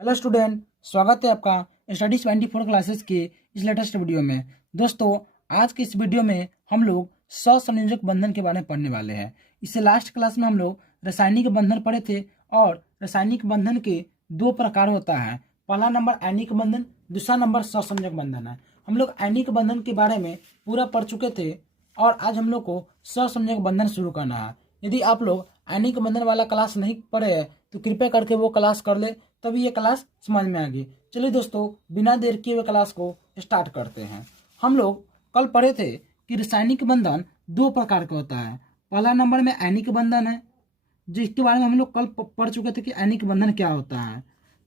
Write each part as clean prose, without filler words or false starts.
Hello student, स्वागत है आपका स्टडी 24 क्लासेस के इस लेटेस्ट वीडियो में। दोस्तों, आज के इस वीडियो में हम लोग सहसंयोजक बंधन के बारे में पढ़ने वाले हैं। इससे लास्ट क्लास में हम लोग रासायनिक बंधन पढ़े थे और रासायनिक बंधन के दो प्रकार होता है। पहला नंबर आयनिक बंधन, दूसरा नंबर सहसंयोजक बंधन है। हम लोग आयनिक बंधन के बारे में पूरा पढ़ चुके थे और आज हम लोग को सहसंयोजक बंधन शुरू करना है। यदि आप लोग आयनिक बंधन वाला क्लास नहीं पढ़े हैं तो कृपया करके वो क्लास कर ले, तभी ये क्लास समझ में आ गई। चलिए दोस्तों, बिना देर किए हुए क्लास को स्टार्ट करते हैं। हम लोग कल पढ़े थे कि रासायनिक बंधन दो प्रकार का होता है। पहला नंबर में आयनिक बंधन है, जिसके बारे में हम लोग कल पढ़ चुके थे कि आयनिक बंधन क्या होता है।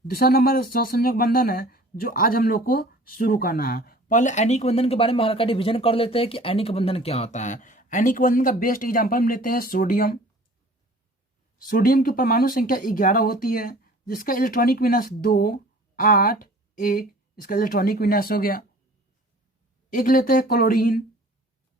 दूसरा नंबर सहसंयोजक बंधन है, जो आज हम लोग को शुरू करना है। पहले आयनिक बंधन के बारे में हल्का डिवीजन कर लेते हैं कि आयनिक बंधन क्या होता है। आयनिक बंधन का बेस्ट एग्जाम्पल हम लेते हैं सोडियम। सोडियम की परमाणु संख्या 11 होती है, जिसका इलेक्ट्रॉनिक विन्यास 2, 8, 1। इसका इलेक्ट्रॉनिक विन्यास हो गया। एक लेते हैं क्लोरीन।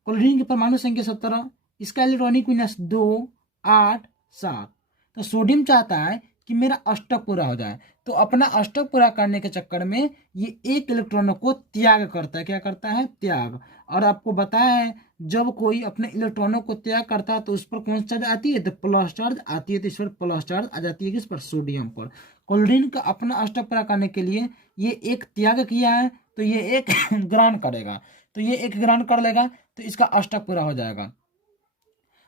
क्लोरीन की परमाणु संख्या 17, इसका इलेक्ट्रॉनिक विन्यास 2, 8, 7। तो सोडियम चाहता है कि मेरा अष्टक पूरा हो जाए, तो अपना अष्टक पूरा करने के चक्कर में ये एक इलेक्ट्रॉनों को त्याग करता है। क्या करता है? त्याग। और आपको बताया है, जब कोई अपने इलेक्ट्रॉनों को त्याग करता है तो उस पर कौन सा चार्ज आती है? तो प्लस चार्ज आती है। तो इस पर प्लस चार्ज आ जाती है, किस पर? सोडियम पर। क्लोरीन का अपना अष्टक पूरा करने के लिए ये एक त्याग किया है, तो ये एक ग्रहण करेगा। तो ये एक ग्रहण कर लेगा तो इसका अष्टक पूरा हो जाएगा।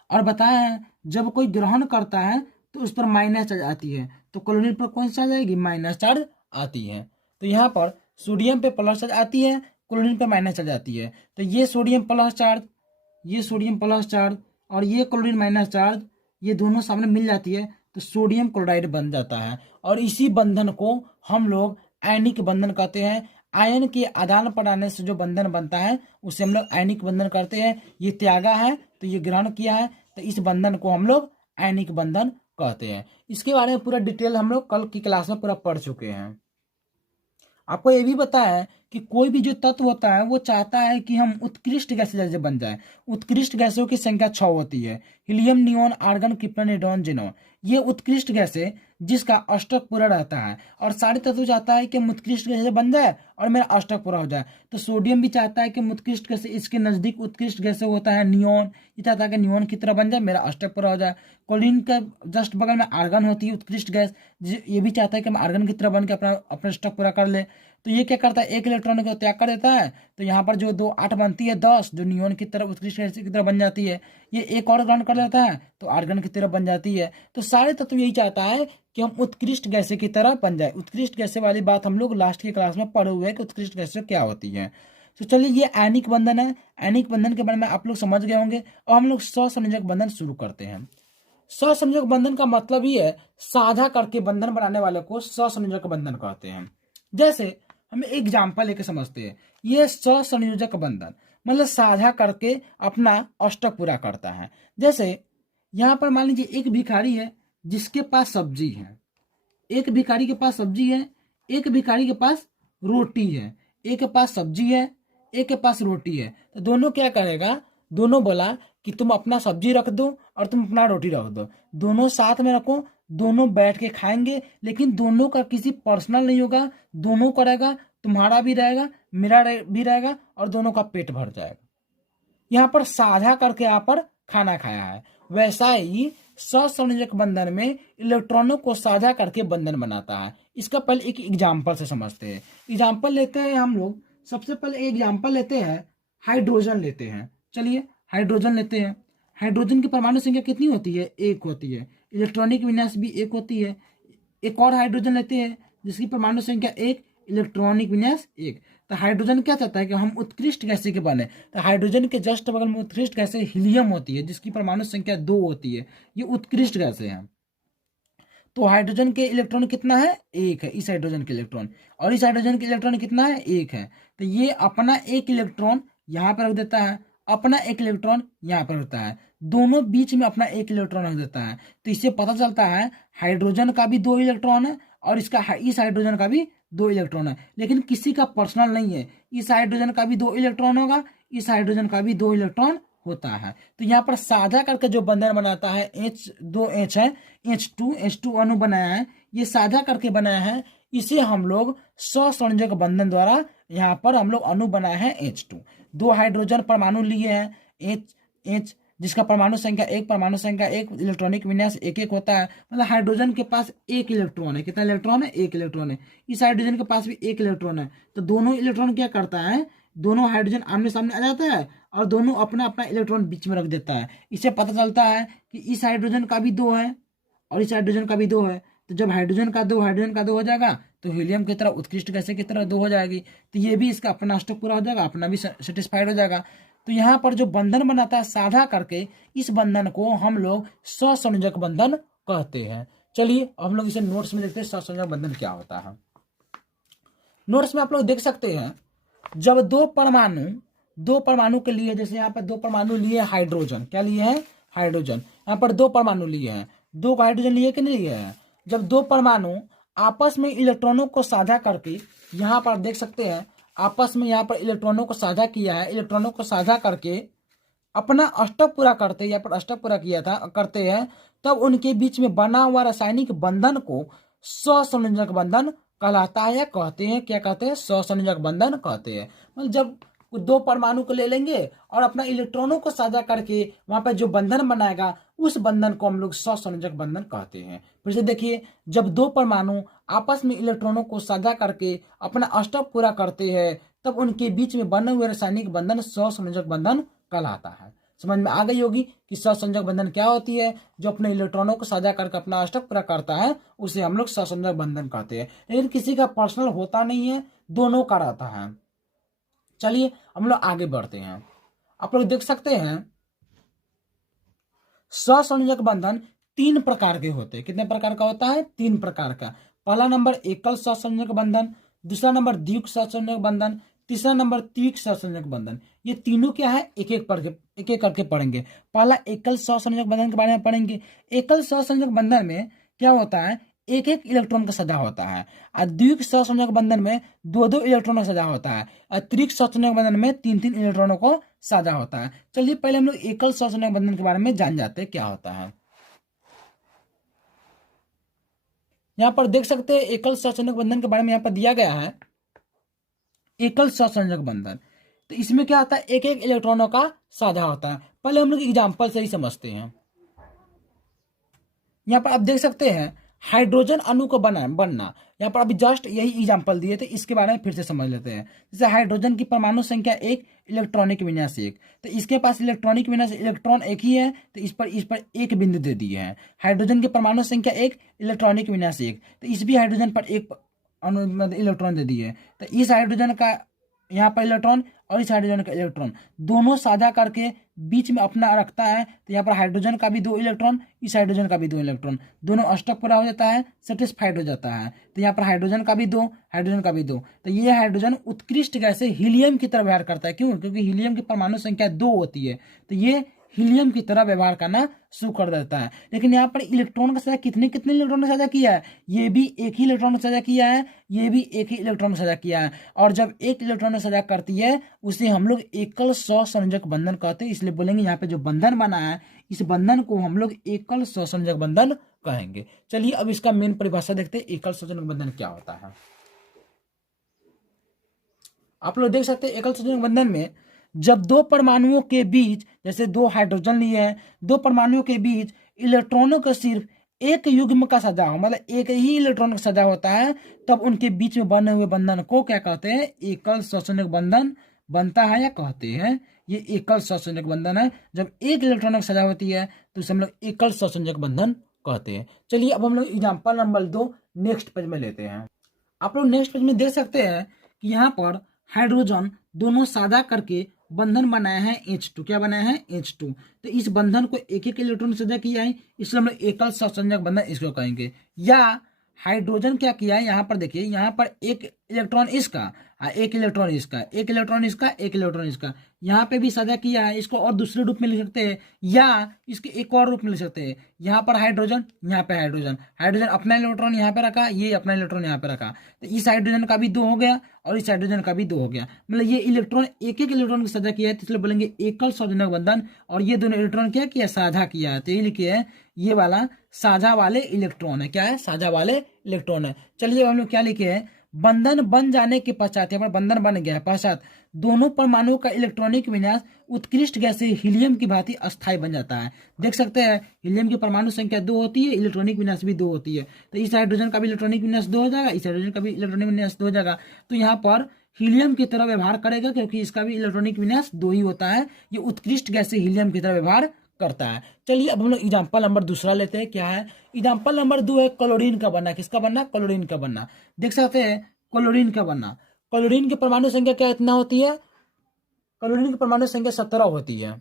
और बताया है, जब कोई ग्रहण करता है तो उस पर माइनस चार्ज आती है। तो क्लोरीन पर कौन सा चार्ज आएगी? माइनस चार्ज आती है। तो यहाँ पर सोडियम पे प्लस चार्ज आती है, क्लोरीन पे माइनस चार्ज आती है। तो ये सोडियम प्लस चार्ज, ये सोडियम प्लस चार्ज और ये क्लोरीन माइनस चार्ज, ये दोनों सामने मिल जाती है तो सोडियम क्लोराइड बन जाता है। और इसी बंधन को हम लोग आयनिक बंधन कहते हैं। आयन के आदान प्रदान से जो बंधन बनता है उसे हम लोग आयनिक बंधन करते हैं। ये त्यागा है तो ये ग्रहण किया है, तो इस बंधन को हम लोग आयनिक बंधन कहते हैं। इसके बारे में पूरा डिटेल हम लोग कल की क्लास में पूरा पढ़ चुके हैं। आपको ये भी पता है कि कोई भी जो तत्व होता है वो चाहता है कि हम उत्कृष्ट गैसें जैसे बन जाए। उत्कृष्ट गैसों की संख्या 6 होती है। Helium, neon, argon, krypton, radon, xenon. ये उत्कृष्ट गैसें जिसका अष्टक पूरा रहता है। और सारे तत्व चाहता है कि हम उत्कृष्ट गैसें बन जाए और मेरा अष्टक पूरा हो जाए। तो सोडियम भी चाहता है कि हम उत्कृष्ट गैसें, इसके नजदीक उत्कृष्ट गैसें होता है नियोन, ये चाहता है कि नियोन की तरह बन जाए, मेरा अष्टक पूरा हो जाए। क्लोरीन का जस्ट बगल में आर्गन होती है, उत्कृष्ट गैस, ये भी चाहता है कि हम आर्गन की तरह बन के अपना अपना अष्टक पूरा कर ले। तो ये क्या करता है? एक इलेक्ट्रॉन को त्याग कर देता है। तो यहाँ पर जो 2, 8 बनती है 10, जो नियोन की तरफ उत्कृष्ट गैस की तरफ बन जाती है, ये एक और ग्रहण कर लेता है तो आर्गन की तरफ बन जाती है। तो सारे तत्व यही चाहता है कि हम उत्कृष्ट गैसें की तरह बन जाए। उत्कृष्ट गैसें वाली बात हम लोग लास्ट की क्लास में पढ़े हुए हैं कि उत्कृष्ट गैसें क्या होती है। तो चलिए, ये आयनिक बंधन है। आयनिक बंधन के बारे में आप लोग समझ गए होंगे और हम लोग सहसंयोजक बंधन शुरू करते हैं। सहसंयोजक बंधन का मतलब ही है साझा करके बंधन बनाने वाले को सहसंयोजक बंधन कहते हैं। जैसे हम एक एग्जाम्पल लेके समझते हैं। ये सहसंयोजक बंधन मतलब साझा करके अपना अष्टक पूरा करता है। जैसे यहाँ पर मान लीजिए एक भिखारी है जिसके पास सब्जी है, एक भिखारी के पास सब्जी है, एक भिखारी के पास रोटी है। एक के पास सब्जी है, एक के पास रोटी है। तो दोनों क्या करेगा? दोनों बोला कि तुम अपना सब्जी रख दो और तुम अपना रोटी रख दो, दोनों साथ में रखो, दोनों बैठ के खाएंगे। लेकिन दोनों का किसी पर्सनल नहीं होगा, दोनों का रहेगा, तुम्हारा भी रहेगा, मेरा भी रहेगा और दोनों का पेट भर जाएगा। यहाँ पर साझा करके यहाँ पर खाना खाया है। वैसा ही सहसंयोजक बंधन में इलेक्ट्रॉनों को साझा करके बंधन बनाता है। इसका पहले एक एग्जाम्पल से समझते हैं। एग्जाम्पल लेते हैं हम लोग। सबसे पहले एग्जाम्पल लेते हैं, हाइड्रोजन लेते हैं। चलिए हाइड्रोजन लेते हैं। हाइड्रोजन की परमाणु संख्या कितनी होती है? 1 होती है। इलेक्ट्रॉनिक विन्यास भी 1 होती है। एक और हाइड्रोजन लेते हैं जिसकी परमाणु संख्या 1, इलेक्ट्रॉनिक विन्यास 1। तो हाइड्रोजन क्या चाहता है कि हम उत्कृष्ट गैसें के बने। तो हाइड्रोजन के जस्ट बगल में उत्कृष्ट गैसें हीलियम होती है, जिसकी परमाणु संख्या 2 होती है। ये उत्कृष्ट गैसें हैं। तो हाइड्रोजन के इलेक्ट्रॉन कितना है? 1 है, इस हाइड्रोजन के इलेक्ट्रॉन। और इस हाइड्रोजन के इलेक्ट्रॉन कितना है? 1 है। तो ये अपना एक इलेक्ट्रॉन यहाँ पर रख देता है, अपना एक इलेक्ट्रॉन यहाँ पर होता है, दोनों बीच में अपना एक इलेक्ट्रॉन रख देता है। तो इससे पता चलता है हाइड्रोजन का भी 2 इलेक्ट्रॉन है और इस हाइड्रोजन का भी 2 इलेक्ट्रॉन है, लेकिन किसी का पर्सनल नहीं है। इस हाइड्रोजन का भी 2 इलेक्ट्रॉन होगा, इस हाइड्रोजन का भी 2 इलेक्ट्रॉन होता है। तो यहाँ पर साझा करके जो बंधन बनाता है H2 है, H2 अणु बनाया है, ये साझा करके बनाया है, इसे हम लोग सहसंयोजक बंधन द्वारा यहाँ पर हम लोग अणु बनाए हैं H2। दो हाइड्रोजन परमाणु लिए हैं H जिसका परमाणु संख्या एक, इलेक्ट्रॉनिक विन्यास एक होता है। मतलब हाइड्रोजन के पास एक इलेक्ट्रॉन है। कितना इलेक्ट्रॉन है? एक इलेक्ट्रॉन है। इस हाइड्रोजन के पास भी एक इलेक्ट्रॉन है। तो दोनों इलेक्ट्रॉन क्या करता है, दोनों हाइड्रोजन आमने सामने आ जाता है और दोनों अपना अपना इलेक्ट्रॉन बीच में रख देता है। इससे पता चलता है कि इस हाइड्रोजन का भी दो है और इस हाइड्रोजन का भी दो है। तो जब हाइड्रोजन का दो हो जाएगा तो हीलियम की तरह, उत्कृष्ट गैसें की तरह दो हो जाएगी। तो ये भी इसका अपना अष्टक पूरा हो जाएगा, अपना भी सेटिस्फाइड हो जाएगा। तो यहाँ पर जो बंधन बनाता है साझा करके, इस बंधन को हम लोग सहसंयोजक बंधन कहते हैं। चलिए अब हम लोग इसे नोट्स में देखते हैं सहसंयोजक बंधन क्या होता है। नोट्स में आप लोग देख सकते हैं, जब दो परमाणु के लिए, जैसे यहाँ पर दो परमाणु लिए हाइड्रोजन, क्या लिए हैं? हाइड्रोजन। यहाँ पर दो परमाणु लिए हैं, दो हाइड्रोजन लिए कि नहीं लिए हैं? जब दो परमाणु आपस में इलेक्ट्रॉनों को साझा करके, यहाँ पर देख सकते हैं आपस में यहाँ पर इलेक्ट्रॉनों को साझा किया है, इलेक्ट्रॉनों को साझा करके अपना अष्टक पूरा करते, यहाँ पर अष्टक पूरा किया था करते हैं, तब उनके बीच में बना हुआ रासायनिक बंधन को सहसंयोजक बंधन कहलाता है। या कहते हैं, क्या कहते हैं? सहसंयोजक बंधन कहते हैं। मतलब जब दो परमाणु को ले लेंगे और अपना इलेक्ट्रॉनों को साझा करके वहां पर जो बंधन बनाएगा, उस बंधन को हम लोग सहसंयोजक बंधन कहते हैं। फिर से देखिए, जब दो परमाणु आपस में इलेक्ट्रॉनों को साझा करके अपना अष्टक पूरा करते हैं, तब उनके बीच में बने हुए रासायनिक बंधन सहसंयोजक बंधन कहलाता है। समझ में आ गई होगी कि सहसंयोजक बंधन क्या होती है। जो अपने इलेक्ट्रॉनों को साझा करके अपना अष्टक पूरा करता है, उसे हम लोग सहसंयोजक बंधन कहते हैं। लेकिन किसी का पर्सनल होता नहीं है, दोनों का रहता है। चलिए हम लोग आगे बढ़ते हैं। आप लोग देख सकते हैं सहसंयोजक बंधन तीन प्रकार के होते हैं। कितने प्रकार का होता है? तीन प्रकार का। पहला नंबर एकल सहसंयोजक बंधन, दूसरा नंबर द्विक सहसंयोजक बंधन, तीसरा नंबर त्रिक सहसंयोजक बंधन। ये तीनों क्या है? एक एक करके पढ़ेंगे। पहला एकल सहसंयोजक बंधन के बारे में पढ़ेंगे। एकल सहसंयोजक बंधन में क्या होता है? एक एक इलेक्ट्रॉन का सजा होता है। और द्विक सहसंयोजक बंधन में दो दो इलेक्ट्रॉन का सजा होता है। और त्रिक सहसंयोजक बंधन में तीन तीन इलेक्ट्रॉनों को सजा होता है। चलिए पहले हम लोग एकल सहसंयोजक बंधन के बारे में जान जाते हैं क्या होता है। यहाँ पर देख सकते हैं एकल सहसंयोजक बंधन के बारे में यहाँ पर दिया गया है। एकल सहसंयोजक बंधन, तो इसमें क्या होता है? एक एक इलेक्ट्रॉनों का साझा होता है। पहले हम लोग एग्जाम्पल से ही समझते हैं। यहाँ पर आप देख सकते हैं हाइड्रोजन अणु को बनना। यहाँ पर अभी जस्ट यही एग्जाम्पल दिए थे, इसके बारे में फिर से समझ लेते हैं। जैसे हाइड्रोजन की परमाणु संख्या एक, इलेक्ट्रॉनिक विन्यास एक। तो इसके पास इलेक्ट्रॉनिक विन्यास इलेक्ट्रॉन एक ही है, तो इस पर एक बिंदु दे दिए हैं। हाइड्रोजन की परमाणु संख्या एक, इलेक्ट्रॉनिक विन्यास एक, तो इस भी हाइड्रोजन पर एक इलेक्ट्रॉन दे दिए। तो इस हाइड्रोजन का यहाँ पर इलेक्ट्रॉन और इस हाइड्रोजन का इलेक्ट्रॉन दोनों साझा करके बीच में अपना रखता है। तो यहाँ पर हाइड्रोजन का भी दो इलेक्ट्रॉन, इस हाइड्रोजन का भी दो इलेक्ट्रॉन, दोनों अष्टक पूरा हो जाता है, सेटिस्फाइड हो जाता है। तो यहाँ पर हाइड्रोजन का भी दो, हाइड्रोजन का भी दो। तो ये हाइड्रोजन उत्कृष्ट गैस हीलियम की तरह व्यवहार करता है। क्यों? क्योंकि हीलियम की परमाणु संख्या दो होती है, तो ये हीलियम की तरह व्यवहार करना शुरू कर देता है। लेकिन यहाँ पर इलेक्ट्रॉन का साझा कितने कितने इलेक्ट्रॉन का साझा किया है? ये भी एक ही इलेक्ट्रॉन का साझा किया है, ये भी एक ही इलेक्ट्रॉन का साझा किया है। और जब एक इलेक्ट्रॉन का साझा करती है, उसे हम लोग एकल सहसंयोजक बंधन कहते हैं। इसलिए बोलेंगे यहाँ पे जो बंधन बना है, इस बंधन को हम लोग एकल सहसंयोजक बंधन कहेंगे। चलिए अब इसका मेन परिभाषा देखते हैं, एकल सहसंयोजक बंधन क्या होता है। आप लोग देख सकते हैं एकल सहसंयोजक बंधन में जब दो परमाणुओं के बीच, जैसे दो हाइड्रोजन लिए हैं, दो परमाणुओं के बीच इलेक्ट्रॉनों का सिर्फ एक युग्म का सजा हो, मतलब एक ही इलेक्ट्रॉन का सजा होता है, तब उनके बीच में बने हुए बंधन को क्या कहते हैं? एकल सहसंयोजक बंधन बनता है या कहते हैं। ये एकल सहसंयोजक बंधन है। जब एक इलेक्ट्रॉन की सजा होती है तो उसे हम लोग एकल सहसंयोजक बंधन कहते हैं। चलिए अब हम लोग एग्जाम्पल नंबर 2 नेक्स्ट पेज में लेते हैं। आप लोग नेक्स्ट पेज में देख सकते हैं कि यहाँ पर हाइड्रोजन दोनों साझा करके बंधन बनाया है H2। क्या बनाया है? H2। तो इस बंधन को एक एक इलेक्ट्रॉन सजा किया है, इसलिए हम लोग एकल सहसंयोजक बंधन इसको कहेंगे। या हाइड्रोजन क्या किया है? यहाँ पर देखिए, यहाँ पर एक इलेक्ट्रॉन इसका, एक इलेक्ट्रॉन इसका, एक इलेक्ट्रॉन इसका, एक इलेक्ट्रॉन इसका, यहाँ पे भी साझा किया है। इसको और दूसरे रूप में लिख सकते हैं या इसके एक और रूप में लिख सकते हैं। यहाँ पर हाइड्रोजन, यहाँ पे हाइड्रोजन, हाइड्रोजन अपना इलेक्ट्रॉन यहाँ पे रखा, ये अपना इलेक्ट्रॉन यहाँ पे रखा, तो इस हाइड्रोजन का भी 2 हो गया और इस हाइड्रोजन का भी 2 हो गया। मतलब ये इलेक्ट्रॉन एक एक इलेक्ट्रॉन की साझा किया है, तो इसलिए बोलेंगे एकल संयोजक बंधन। और ये दोनों इलेक्ट्रॉन क्या किया, साझा किया है, तो ये लिखिए है ये वाला साझा वाले इलेक्ट्रॉन है। क्या है, साझा वाले इलेक्ट्रॉन है। चलिए हम लोग क्या लिखे हैं, बंधन बन जाने के पश्चात, यहाँ पर बंधन बन गया है पश्चात, दोनों परमाणुओं का इलेक्ट्रॉनिक विन्यास उत्कृष्ट गैस से हीलियम की भांति अस्थायी बन जाता है। देख सकते हैं हीलियम की परमाणु संख्या 2 होती है, इलेक्ट्रॉनिक विन्यास भी 2 होती है, तो इस हाइड्रोजन का भी इलेक्ट्रॉनिक विन्यास 2 हो जाएगा, इस हाइड्रोजन का भी इलेक्ट्रॉनिक विन्यास 2 हो जाएगा। तो यहाँ पर हीलियम की तरह व्यवहार करेगा, क्योंकि इसका भी इलेक्ट्रॉनिक विन्यास 2 ही होता है। ये उत्कृष्ट गैस से हीलियम की तरह व्यवहार करता है। चलिए अब हम लोग एग्जाम्पल नंबर दूसरा लेते हैं। क्या है, एग्जाम्पल नंबर 2 है क्लोरीन का बनना। किसका बनना, क्लोरीन का बनना। देख सकते हैं क्लोरीन का बनना, क्लोरीन की परमाणु संख्या क्या इतना होती है, क्लोरीन की परमाणु संख्या 17 होती है।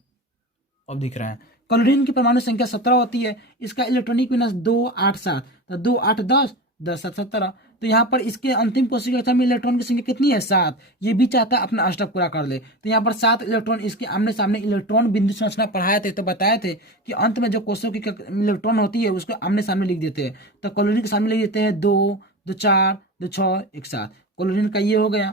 अब दिख रहा है, क्लोरीन की परमाणु संख्या 17 होती है। इसका इलेक्ट्रॉनिक विन्यास 2 8 7, तो 2 8 10, 10 7 17। तो यहाँ पर इसके अंतिम कोशिका कक्षा में इलेक्ट्रॉन की संख्या कितनी है, 7। ये भी चाहता है अपना अष्टक पूरा कर ले, तो यहाँ पर 7 इलेक्ट्रॉन इसके आमने सामने इलेक्ट्रॉन बिंदु संरचना पढ़ाए थे, तो बताए थे कि अंत में जो कोशिका की इलेक्ट्रॉन होती है उसको आमने सामने लिख देते हैं। तो क्लोरीन के सामने लिख देते हैं 2 2 4 2 6 1 7। क्लोरीन का ये हो गया।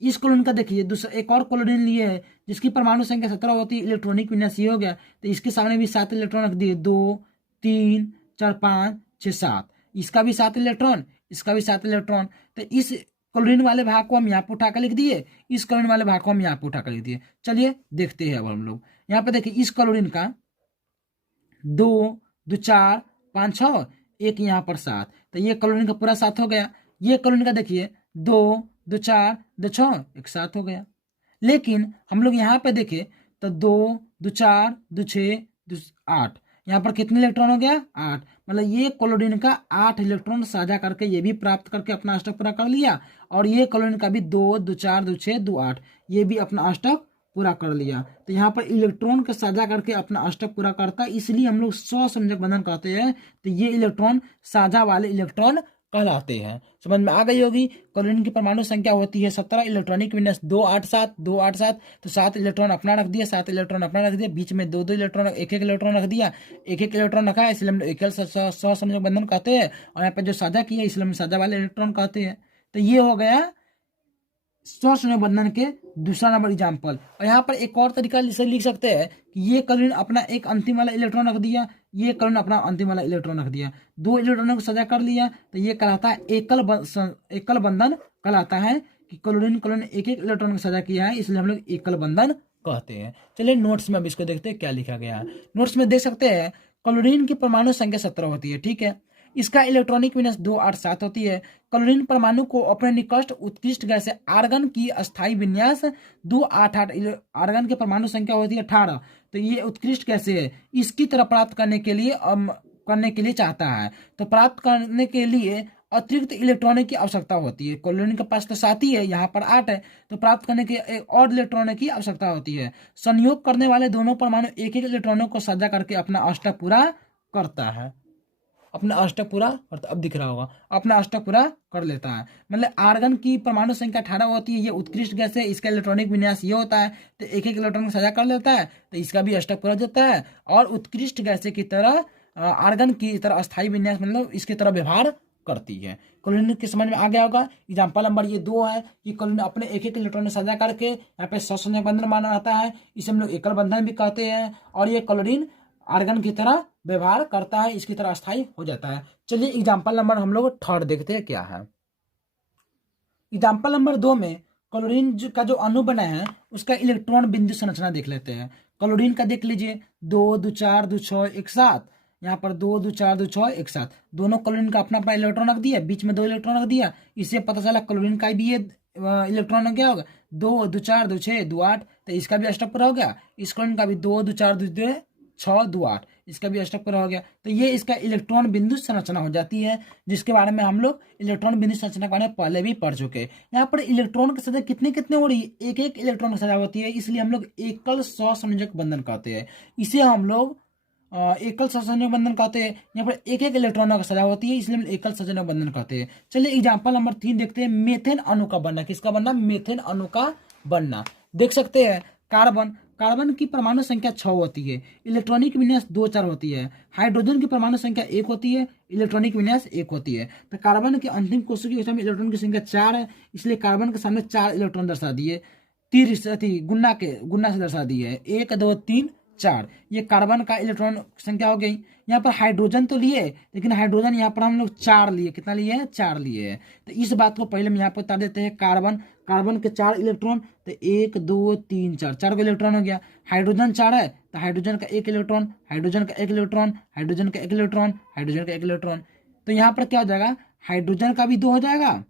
इस क्लोरीन का देखिए दूसरा एक और क्लोरीन लिए है जिसकी परमाणु संख्या 17 होती है, इलेक्ट्रॉनिक विन्यास ये हो गया, तो इसके सामने भी 7 इलेक्ट्रॉन रख दिए, 2 3 4 5 6 7। इसका भी 7 इलेक्ट्रॉन, इसका भी 7 इलेक्ट्रॉन। तो इस क्लोरीन वाले भाग को हम यहाँ पे उठाकर लिख दिए, इस क्लोरीन वाले भाग को हम यहाँ पे उठाकर लिख दिए। चलिए देखते हैं अब हम लोग। यहाँ पे देखिए इस क्लोरीन का 2 2 4 5 6, एक यहाँ पर 7, तो ये क्लोरीन का पूरा 7 हो गया। ये क्लोरीन का देखिए 2 2 4 2 6 एक 7 हो गया। लेकिन हम लोग यहाँ पे देखें तो 2 2 4 2 6 2 8, यहाँ पर कितने इलेक्ट्रॉन हो गया, 8। मतलब ये क्लोरीन का 8 इलेक्ट्रॉन साझा करके ये भी प्राप्त करके अपना अष्टक पूरा कर लिया, और ये क्लोरीन का भी 2 2 4 2 6 2 8, ये भी अपना अष्टक पूरा कर लिया। तो यहाँ पर इलेक्ट्रॉन का साझा करके अपना अष्टक पूरा करता है, इसलिए हम लोग सहसंयोजक बंधन कहते हैं। तो ये इलेक्ट्रॉन साझा वाले इलेक्ट्रॉन कहलाते हैं। समझ में आ गई होगी। क्लोरीन की परमाणु संख्या होती है 17, इलेक्ट्रॉनिक विन्यास 2 8 7 2 8 7, तो 7 इलेक्ट्रॉन अपना रख दिया, 7 इलेक्ट्रॉन अपना रख दिया, बीच में 2 2 इलेक्ट्रॉन, एक एक इलेक्ट्रॉन रख दिया, एक एक इलेक्ट्रॉन रखा है, इसलिए हम एकल सहसंयोजक बंधन कहते हैं। और यहाँ पर जो साझा किया इसलिए हम साझा वाले इलेक्ट्रॉन कहते हैं। तो ये हो गया सहसंयोजक बंधन के दूसरा नंबर एग्जाम्पल। और यहाँ पर एक और तरीका से लिख सकते हैं कि ये क्लोरीन अपना एक अंतिम वाला इलेक्ट्रॉन रख दिया, ये क्लोरीन अपना अंतिम वाला इलेक्ट्रॉन रख दिया, 2 इलेक्ट्रॉनों को साझा कर लिया, तो ये कहलाता है एकल बंधन कहलाता है कि क्लोरीन एक एक इलेक्ट्रॉन को साझा किया है, इसलिए हम लोग एकल बंधन कहते हैं। चलिए नोट्स में अब इसको देखते हैं क्या लिखा गया है। नोट्स में देख सकते हैं क्लोरीन की परमाणु संख्या 17 होती है, ठीक है। इसका इलेक्ट्रॉनिक विन्यास 2 8 7 होती है। क्लोरीन परमाणु को अपने निकट उत्कृष्ट गैस से आर्गन की अस्थायी विन्यास 2 8 8, आर्गन की परमाणु संख्या होती है 18, तो ये उत्कृष्ट गैस है, इसकी तरह प्राप्त करने के लिए चाहता है। तो प्राप्त करने के लिए अतिरिक्त इलेक्ट्रॉनों की आवश्यकता होती है। क्लोरीन के पास तो 7 ही है, यहाँ पर 8 है, तो प्राप्त करने के एक और इलेक्ट्रॉनों की आवश्यकता होती है। संयोग करने वाले दोनों परमाणु एक एक इलेक्ट्रॉनों को साझा करके अपना अष्टक पूरा करता है, अपना अष्टक पूरा, और अब दिख रहा होगा, अपना अष्टक पूरा कर लेता है। मतलब आर्गन की परमाणु संख्या 18 होती है, ये उत्कृष्ट गैस है, इसका इलेक्ट्रॉनिक विन्यास ये होता है, तो एक एक इलेक्ट्रॉन को साझा कर लेता है, तो इसका भी अष्टक पूरा देता है। और उत्कृष्ट गैस की तरह आर्गन की तरह अस्थायी विन्यास मतलब इसकी तरह व्यवहार करती है। क्लोरीन के समझ में आ गया होगा। एग्जाम्पल नंबर ये 2 है कि क्लोरीन अपने एक एक इलेक्ट्रॉन साझा करके यहाँ पे सहसंयोजक बंधन माना जाता है, इसे हम लोग एकल बंधन भी कहते हैं। और ये क्लोरीन आर्गन की तरह व्यवहार करता है, इसकी तरह अस्थायी हो जाता है। चलिए एग्जाम्पल नंबर हम लोग थर्ड देखते हैं क्या है। एग्जाम्पल नंबर 2 में क्लोरीन का जो अणु बना है उसका इलेक्ट्रॉन बिंदु संरचना देख लेते हैं। क्लोरीन का देख लीजिए 2 2 4 2 6 1 7, यहाँ पर 2 2 4 2 6 1 7, दोनों क्लोरीन का अपना अपना इलेक्ट्रॉन रख दिया, बीच में 2 इलेक्ट्रॉन रख दिया, इससे पता चला क्लोरीन का भी ये इलेक्ट्रॉन क्या होगा, 2 2 4 2 6 2 8, तो इसका भी अष्टक पूरा हो गया। इस क्लोरीन का भी 2 2 4 2 6 2 8, इसका भी अष्टक पूरा हो गया। तो ये इसका इलेक्ट्रॉन बिंदु संरचना हो जाती है, जिसके बारे में हम लोग इलेक्ट्रॉन बिंदु संरचना के बारे में पहले भी पढ़ चुके हैं। यहाँ पर इलेक्ट्रॉन की संख्या कितने कितने हो रही है, एक एक इलेक्ट्रॉन की संख्या होती है, इसलिए हम लोग एकल सहसंयोजक बंधन कहते हैं। इसे हम लोग एकल ससंयोजक बंधन कहते हैं। यहाँ पर एक एक इलेक्ट्रॉनों का सजा होती है, इसलिए हम एकल ससंयोजक बंधन कहते हैं। चलिए एग्जाम्पल नंबर 3 देखते हैं, मेथेन अणु का बनना। किसका बनना? मेथेन अणु का बनना। देख सकते हैं कार्बन, कार्बन की परमाणु संख्या 6 होती है, इलेक्ट्रॉनिक विन्यास 2 4 होती है। हाइड्रोजन की परमाणु संख्या 1 होती है, इलेक्ट्रॉनिक विन्यास 1 होती है। तो कार्बन के अंतिम कोशिका की संख्या में इलेक्ट्रॉन की संख्या 4 है, इसलिए कार्बन के सामने 4 इलेक्ट्रॉन दर्शा दिए। तीर गुना से दर्शा दी है, 1 2 3 4। ये कार्बन का इलेक्ट्रॉन संख्या हो गई। यहाँ पर हाइड्रोजन तो लिए, लेकिन हाइड्रोजन यहाँ पर हम लोग 4 लिए। कितना लिए हैं? 4 लिए हैं। तो इस बात को पहले हम यहाँ पर बता देते हैं। कार्बन, कार्बन के 4 इलेक्ट्रॉन, तो 1 2 3 4, 4 का इलेक्ट्रॉन हो गया। हाइड्रोजन 4 है, तो हाइड्रोजन का 1 इलेक्ट्रॉन, हाइड्रोजन का 1 इलेक्ट्रॉन, हाइड्रोजन का 1 इलेक्ट्रॉन, हाइड्रोजन का 1 इलेक्ट्रॉन। तो यहाँ पर क्या हो जाएगा? हाइड्रोजन का भी 2 हो जाएगा,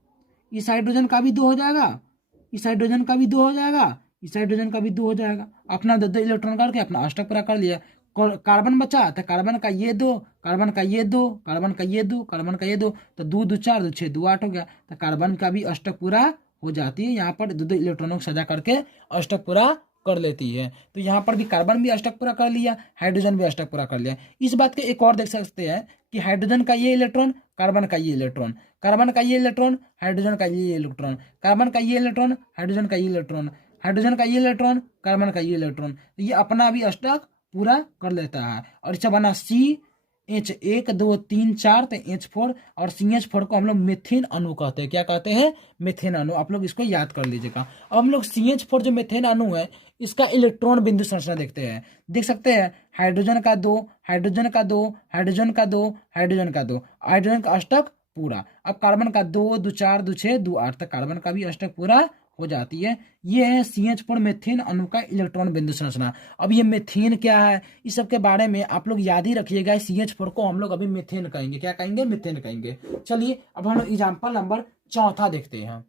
इस हाइड्रोजन का भी 2 हो जाएगा, इस हाइड्रोजन का भी 2 हो जाएगा, इस हाइड्रोजन का भी 2 हो जाएगा। अपना 2 इलेक्ट्रॉन करके अपना अष्टक पूरा कर लिया। कार्बन बचा, तो कार्बन का ये 2, कार्बन का ये 2, कार्बन का ये 2, कार्बन का ये 2, तो 2 2 4 2 6 2 8 हो गया। तो कार्बन का भी अष्टक पूरा हो जाती है। यहाँ पर 2 इलेक्ट्रॉनों को सजा करके अष्टक पूरा कर लेती है। तो यहाँ पर भी कार्बन भी अष्टक पूरा कर लिया, हाइड्रोजन भी अष्टक पूरा कर लिया। इस बात के एक और देख सकते हैं कि हाइड्रोजन का ये इलेक्ट्रॉन, कार्बन का ये इलेक्ट्रॉन, कार्बन का ये इलेक्ट्रॉन, हाइड्रोजन का ये इलेक्ट्रॉन, कार्बन का ये इलेक्ट्रॉन, हाइड्रोजन का ये इलेक्ट्रॉन, हाइड्रोजन का ये इलेक्ट्रॉन, कार्बन का ये इलेक्ट्रॉन, तो ये अपना भी अष्टक पूरा कर लेता है। और इससे बना CH 1 2 3 4, तो H4, और CH4 को हम लोग मेथेन अणु कहते हैं। क्या कहते हैं? मेथेन अणु। आप लोग इसको याद कर लीजिएगा। अब हम लोग CH4 जो मेथेन अणु है, इसका इलेक्ट्रॉन बिंदु संरचना देखते हैं। देख सकते हैं हाइड्रोजन का 2, हाइड्रोजन का 2, हाइड्रोजन का 2, हाइड्रोजन का 2, हाइड्रोजन का अष्टक पूरा। अब कार्बन का 2 2 4 2 6 2 8, तक कार्बन का भी अष्टक पूरा हो जाती है। ये है CH4 मेथेन अणु का इलेक्ट्रॉन बिंदु संरचना। अब ये मेथेन क्या है, इस सब के बारे में आप लोग याद ही रखिएगा। CH4 को हम लोग अभी मेथेन कहेंगे। क्या कहेंगे? मेथेन कहेंगे। चलिए अब हम लोग एग्जाम्पल नंबर 4 देखते हैं।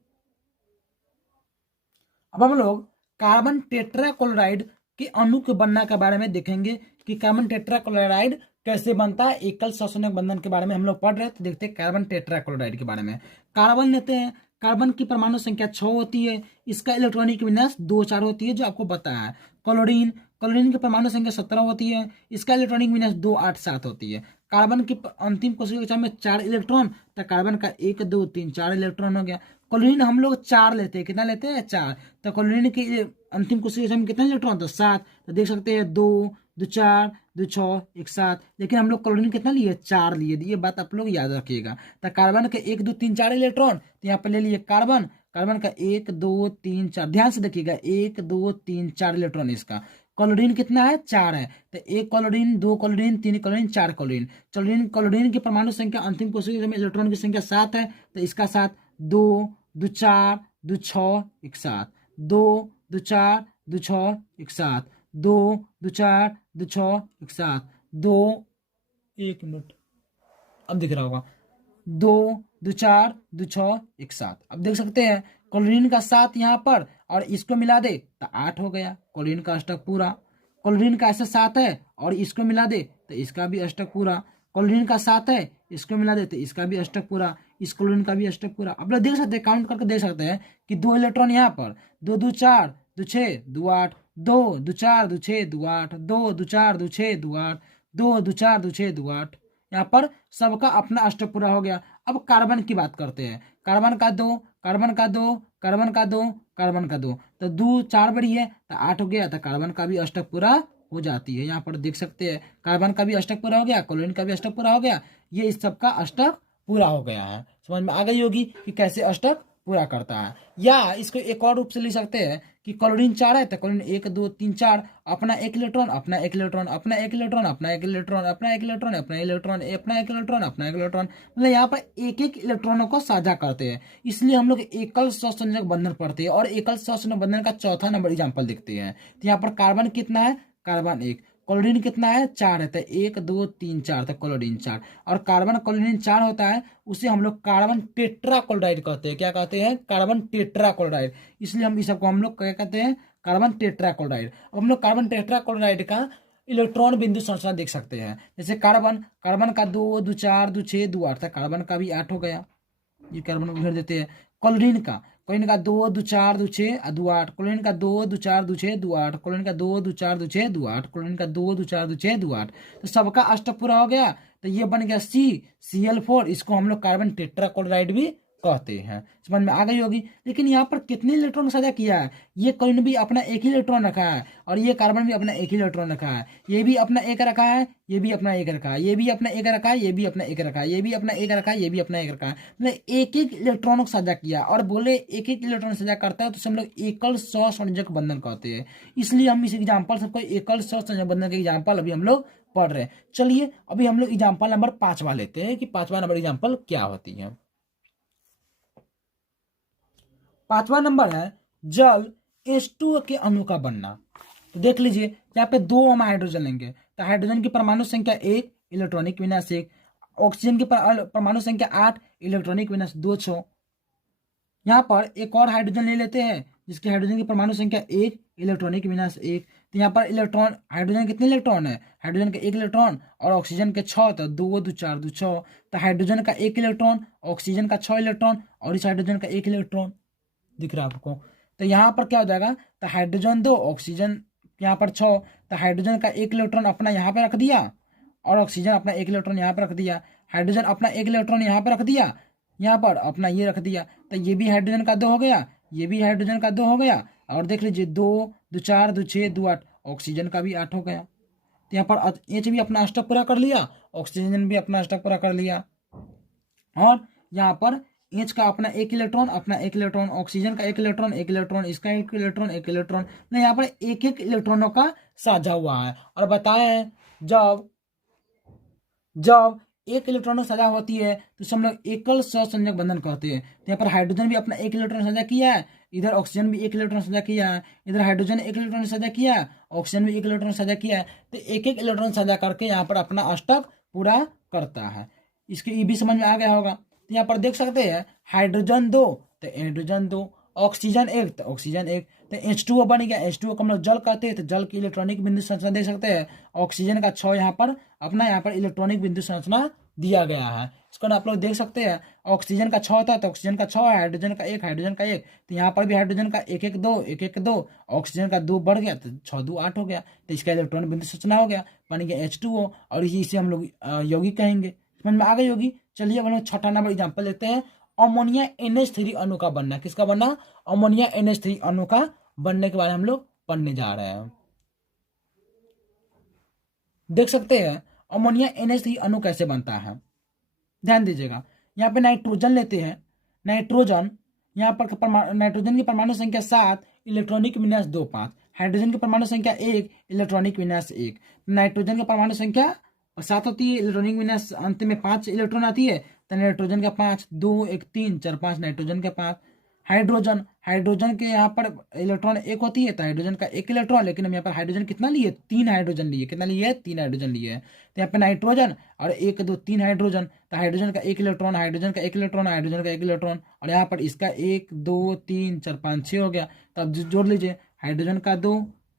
अब हम लोग कार्बन टेट्राक्लोराइड के अणु के बनना के बारे में देखेंगे कि कार्बन टेट्राक्लोराइड कैसे बनता है। एकल ससंयोजक बंधन के बारे में हम लोग पढ़ रहे हैं, तो देखते हैं कार्बन टेट्राक्लोराइड के बारे में। कार्बन लेते हैं, कार्बन की परमाणु संख्या 6 होती है, इसका इलेक्ट्रॉनिक विन्यास 2 4 होती है, जो आपको पता है। क्लोरीन, क्लोरीन की परमाणु संख्या 17 होती है, इसका इलेक्ट्रॉनिक विन्यास 2 8 7 होती है। कार्बन की अंतिम कोशिका में 4 इलेक्ट्रॉन, तो कार्बन का 1 2 3 4 इलेक्ट्रॉन हो गया। क्लोरीन हम लोग 4 लेते हैं। कितना लेते हैं? 4। तो क्लोरीन की अंतिम कोशिका में कितना इलेक्ट्रॉन? तो 7। तो देख सकते हैं 2 2 4 2 6 1 7, लेकिन हम लोग क्लोरीन कितना लिए? 4 लिए। ये बात आप लोग याद रखिएगा। तो कार्बन के 1 2 3 4 इलेक्ट्रॉन, तो यहाँ पर ले लिए कार्बन, कार्बन का 1 2 3 4, ध्यान से देखिएगा 1 2 3 4 इलेक्ट्रॉन इसका। क्लोरीन कितना है? 4 है। तो 1 chlorine, 2 chlorine, 3 chlorine, 4 chlorine. Chlorine, chlorine की परमाणु संख्या अंतिम कोशिका में इलेक्ट्रॉन की संख्या 7 है, तो इसका 7 2 2 4 2 6 1 7, 2 2 4 2 6 1 7, 2 2 4 2 6 1 7, 2 1 मिनट, अब दिख रहा होगा, 2 2 4 2 6 1 7। अब देख सकते हैं क्लोरीन का 7 यहाँ पर, और इसको मिला दे तो 8 हो गया। क्लोरीन का अष्टक पूरा। क्लोरीन का ऐसे 7 है और इसको मिला दे तो इसका भी अष्टक पूरा। क्लोरीन का 7 है, इसको मिला दे तो इसका भी अष्टक पूरा, इस क्लोरीन का भी अष्टक पूरा। अब लोग देख सकते हैं, काउंट करके देख सकते हैं कि 2 इलेक्ट्रॉन यहाँ पर, 2 2 4 2 6 2 8, 2 2 4 2 6 2 8, 2 2 4 2 6 2 8, 2 2 4 2 6 2 8। यहाँ पर सबका अपना अष्टक पूरा हो गया। अब कार्बन की बात करते हैं। कार्बन का 2, कार्बन का 2, कार्बन का 2, कार्बन का 2, तो 2 4 बड़ी है तो 8 हो गया। तो कार्बन का भी अष्टक पूरा हो जाती है। यहाँ पर देख सकते हैं कार्बन का भी अष्टक पूरा हो गया, क्लोरीन का भी अष्टक पूरा हो गया। ये इस सबका अष्टक पूरा हो गया है। समझ में आ गई होगी कि कैसे अष्टक पूरा करता है। या इसको एक और रूप से लिख सकते हैं कि क्लोरीन 4 है तो क्लोरीन 1 2 3 4, अपना 1 इलेक्ट्रॉन, अपना 1 इलेक्ट्रॉन, अपना 1 इलेक्ट्रॉन, अपना 1 इलेक्ट्रॉन, अपना 1 इलेक्ट्रॉन, अपना इलेक्ट्रॉन, अपना 1 इलेक्ट्रॉन, अपना 1 इलेक्ट्रॉन। मतलब यहाँ पर एक एक इलेक्ट्रॉनों को साझा करते हैं, इसलिए हम लोग एकल सहसंयोजक बंधन पढ़ते हैं। और एकल सहसंयोजक बंधन का चौथा नंबर एग्जाम्पल देखते हैं। तो यहाँ पर कार्बन कितना है? कार्बन 1। क्लोरीन कितना है? 4 है, तो 1 2 3 4, तो क्लोरीन 4। और कार्बन क्लोरीन 4 होता है, उसे हम लोग कार्बन टेट्राक्लोराइड कहते हैं। क्या कहते हैं? Carbon tetrachloride. इसलिए हम इस सबको हम लोग क्या कहते हैं? Carbon tetrachloride. अब हम लोग कार्बन टेट्राक्लोराइड का इलेक्ट्रॉन बिंदु संरचना देख सकते हैं। जैसे कार्बन, कार्बन का 2 2 4 2 6 2 8 था, कार्बन का भी 8 हो गया। ये कार्बन को घेर देते हैं। क्लोरीन का 2 दो 4 दो 6 दो 8, क्लोरीन का 2 दो 4 दो 6 दो 8, क्लोरीन का 2 दो 4 दो 6 दो 8, क्लोरीन का 2 दो 4 दो 6 दो 8। तो सबका अष्टक पूरा हो गया, तो ये बन गया Cl4। इसको हम लोग कार्बन टेट्राक्लोराइड भी कहते हैं। समझ में आ गई होगी। लेकिन यहाँ पर कितने इलेक्ट्रॉन साझा किया है, ये क्लोरीन भी अपना एक ही इलेक्ट्रॉन रखा है, और ये कार्बन भी अपना एक ही इलेक्ट्रॉन रखा है। ये भी अपना एक रखा है, ये भी अपना एक रखा है, ये भी अपना एक रखा है, ये भी अपना एक रखा है, ये भी अपना एक रखा है, ये भी अपना एक रखा है। मतलब एक एक इलेक्ट्रॉन को साझा किया, और बोले एक एक इलेक्ट्रॉन साझा करता है तो हम लोग एकल सहसंयोजक बंधन कहते हैं। इसलिए हम इस एग्जाम्पल सबको एकल सहसंयोजक बंधन के एग्जाम्पल अभी हम लोग पढ़ रहे हैं। चलिए अभी हम लोग एग्जाम्पल नंबर 5वां लेते हैं कि 5वां नंबर एग्जाम्पल क्या होती है। 5वां नंबर है जल H2O के अणु का बनना। तो देख लीजिए यहाँ पे 2 हम हाइड्रोजन लेंगे, तो हाइड्रोजन की परमाणु संख्या 1, इलेक्ट्रॉनिक विन्यास 1। ऑक्सीजन की परमाणु संख्या 8, इलेक्ट्रॉनिक विन्यास 2 6। यहाँ पर एक और हाइड्रोजन ले लेते हैं जिसकी हाइड्रोजन की परमाणु संख्या 1, इलेक्ट्रॉनिक विन्यास 1। तो यहाँ पर इलेक्ट्रॉन, हाइड्रोजन कितने इलेक्ट्रॉन है, हाइड्रोजन के 1 इलेक्ट्रॉन और ऑक्सीजन के 6, तो 2 दो 4 दो 6। तो हाइड्रोजन का 1 इलेक्ट्रॉन, ऑक्सीजन का 6 इलेक्ट्रॉन और इस हाइड्रोजन का 1 इलेक्ट्रॉन दिख रहा है आपको। तो यहाँ पर क्या हो जाएगा, तो हाइड्रोजन 2, ऑक्सीजन यहाँ पर 6। तो हाइड्रोजन का 1 इलेक्ट्रॉन अपना यहाँ पे रख दिया और ऑक्सीजन अपना 1 इलेक्ट्रॉन यहाँ पर रख दिया। हाइड्रोजन अपना 1 इलेक्ट्रॉन यहाँ पर रख दिया, यहाँ पर अपना ये रख दिया। तो ये भी हाइड्रोजन का 2 हो गया, ये भी हाइड्रोजन का 2 हो गया। और देख लीजिए 2 दो 4 दो 6 दो 8, ऑक्सीजन का भी 8 हो गया। तो यहाँ पर H भी अपना अष्टक पूरा कर लिया, ऑक्सीजन भी अपना अष्टक पूरा कर लिया। और यहाँ पर H का अपना 1 इलेक्ट्रॉन, अपना 1 इलेक्ट्रॉन, ऑक्सीजन का 1 इलेक्ट्रॉन, 1 इलेक्ट्रॉन, इसका 1 इलेक्ट्रॉन, 1 इलेक्ट्रॉन। नहीं, यहाँ पर एक एक इलेक्ट्रॉनों का साझा हुआ है। और बताया है जब जब एक इलेक्ट्रॉन साझा होती है तो उसे हम लोग एकल सहसंयोजक बंधन कहते हैं। तो यहाँ पर हाइड्रोजन भी अपना 1 इलेक्ट्रॉन साझा किया है, इधर ऑक्सीजन भी 1 इलेक्ट्रॉन साझा किया है, इधर हाइड्रोजन 1 इलेक्ट्रॉन साझा किया है, ऑक्सीजन भी 1 इलेक्ट्रॉन साझा किया है। तो एक एक इलेक्ट्रॉन साझा करके यहाँ पर अपना अष्टक पूरा करता है। इसके ये भी समझ में आ गया होगा। तो यहाँ पर देख सकते हैं हाइड्रोजन 2 तो हाइड्रोजन 2, ऑक्सीजन 1 तो ऑक्सीजन 1। तो H2O बन गया, H2O को हम लोग जल कहते हैं। तो जल की इलेक्ट्रॉनिक बिंदु संरचना देख सकते हैं, ऑक्सीजन का 6 यहाँ पर अपना यहाँ पर इलेक्ट्रॉनिक बिंदु संरचना दिया गया है। इसको आप लोग देख सकते हैं, ऑक्सीजन का 6 होता है तो ऑक्सीजन का 6 है, हाइड्रोजन का 1, हाइड्रोजन का 1। तो यहाँ पर भी हाइड्रोजन का 1 1 2 1 1 2, ऑक्सीजन का 2 बढ़ गया तो 6 2 8 हो गया। तो इसका इलेक्ट्रॉनिक बिंदु संरचना हो गया, बन गया H2O, और इसे हम लोग यौगिक कहेंगे। समझ में आ गई होगी। चलिए हम लोग 6ठा नंबर एग्जाम्पल लेते हैं, अमोनिया NH3 अणु का बनना। किसका बनना, अमोनिया NH3 अणु का बनने के बारे में हम लोग पढ़ने जा रहे हैं। देख सकते हैं अमोनिया NH3 अणु कैसे बनता है, ध्यान दीजिएगा। यहाँ पे नाइट्रोजन लेते हैं, नाइट्रोजन यहाँ पर नाइट्रोजन की परमाणु संख्या 7, इलेक्ट्रॉनिक विन्यास 2 5। हाइड्रोजन की परमाणु संख्या 1, इलेक्ट्रॉनिक विन्यास 1। नाइट्रोजन की परमाणु संख्या 7 होती है, इलेक्ट्रॉनिक विन्यास अंत में 5 इलेक्ट्रॉन आती है। तो नाइट्रोजन का 5, 2 1 3 4 5, नाइट्रोजन के 5। हाइड्रोजन के यहाँ पर इलेक्ट्रॉन 1 होती है, तो हाइड्रोजन का 1 इलेक्ट्रॉन। लेकिन हम यहाँ पर हाइड्रोजन कितना लिए, 3 हाइड्रोजन लिए। कितना लिए, 3 हाइड्रोजन लिए है। तो यहाँ पे नाइट्रोजन और 1 2 3 हाइड्रोजन, तो हाइड्रोजन का 1 इलेक्ट्रॉन, हाइड्रोजन का 1 इलेक्ट्रॉन, हाइड्रोजन का 1 इलेक्ट्रॉन, और यहाँ पर इसका 1 2 3 4 5 6 हो गया। तो अब जोड़ लीजिए, हाइड्रोजन का 2,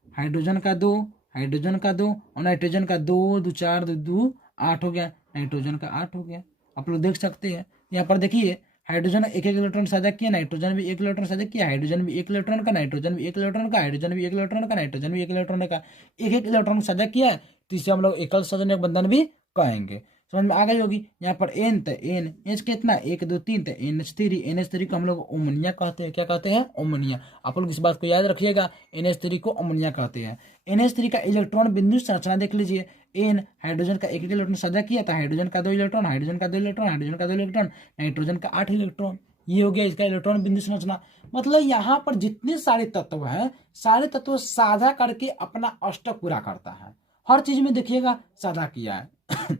हाइड्रोजन का 2, हाइड्रोजन का 2 और नाइट्रोजन का 2 2 4 2 2 8 हो गया, नाइट्रोजन का 8 हो गया। आप लोग देख सकते हैं यहाँ पर देखिए, हाइड्रोजन 1 1 इलेक्ट्रॉन साझा किया, नाइट्रोजन भी 1 इलेक्ट्रॉन साझा किया, हाइड्रोजन भी 1 इलेक्ट्रॉन का, नाइट्रोजन भी 1 इलेक्ट्रॉन का, हाइड्रोजन भी 1 इलेक्ट्रॉन का, नाइट्रोजन भी 1 इलेक्ट्रॉन का, 1 1 इलेक्ट्रॉन साझा किया है। तो इसे हम लोग एकल सहसंयोजक बंधन भी कहेंगे। समझ में आ गई होगी। यहाँ पर N तो N, H कितना 1 2 3 तो NH3 को हम लोग अमोनिया कहते हैं। क्या कहते हैं, अमोनिया। आप लोग इस बात को याद रखिएगा, NH3 को अमोनिया कहते हैं। NH3 का इलेक्ट्रॉन बिंदु संरचना देख लीजिए, N हाइड्रोजन का 1 इलेक्ट्रॉन साझा किया था, हाइड्रोजन का 2 इलेक्ट्रॉन, हाइड्रोजन का 2 इलेक्ट्रॉन, हाइड्रोजन का 2 इलेक्ट्रॉन, नाइट्रोजन का 8 इलेक्ट्रॉन। ये हो गया इसका इलेक्ट्रॉन बिंदु संरचना। मतलब यहाँ पर जितने सारे तत्व हैं, सारे तत्व साझा करके अपना अष्टक पूरा करता है। हर चीज में देखिएगा साझा किया है।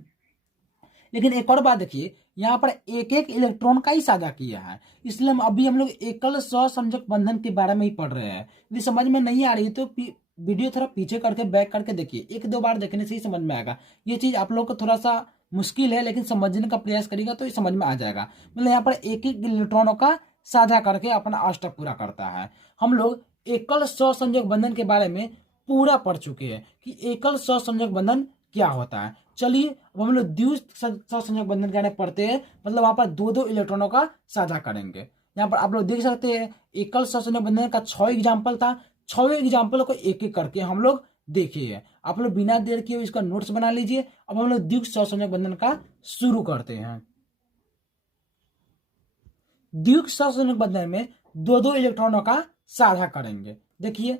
लेकिन एक और बात देखिए, यहाँ पर एक एक इलेक्ट्रॉन का ही साझा किया है। इसलिए हम लोग एकल सहसंयोजक बंधन के बारे में ही पढ़ रहे हैं। यदि समझ में नहीं आ रही है तो वीडियो थोड़ा पीछे करके बैक करके देखिए, 1 2 बार देखने से ही समझ में आएगा। ये चीज आप लोग को थोड़ा सा मुश्किल है, लेकिन समझने का प्रयास करेगा तो ये समझ में आ जाएगा। मतलब यहाँ पर एक एक इलेक्ट्रॉनों का साझा करके अपना अष्टक पूरा करता है। हम लोग एकल सहसंयोजक बंधन के बारे में पूरा पढ़ चुके हैं कि एकल सहसंयोजक बंधन क्या होता है। चलिए अब हम लोग द्वि सहसंयोजक बंधन के बारे में पढ़ते हैं। मतलब वहां पर 2 2 इलेक्ट्रॉनों का साझा करेंगे। यहाँ पर आप लोग देख सकते हैं एकल सहसंयोजक बंधन का 6 एग्जाम्पल था। 6 एग्जाम्पल को एक एक करके हम लोग देखे हैं। आप लोग बिना देर किए इसका नोट्स बना लीजिए। अब हम लोग द्विक सहसंयोजक बंधन का शुरू करते हैं। द्विक सहसंयोजक बंधन में दो दो इलेक्ट्रॉनों का साझा करेंगे। देखिए,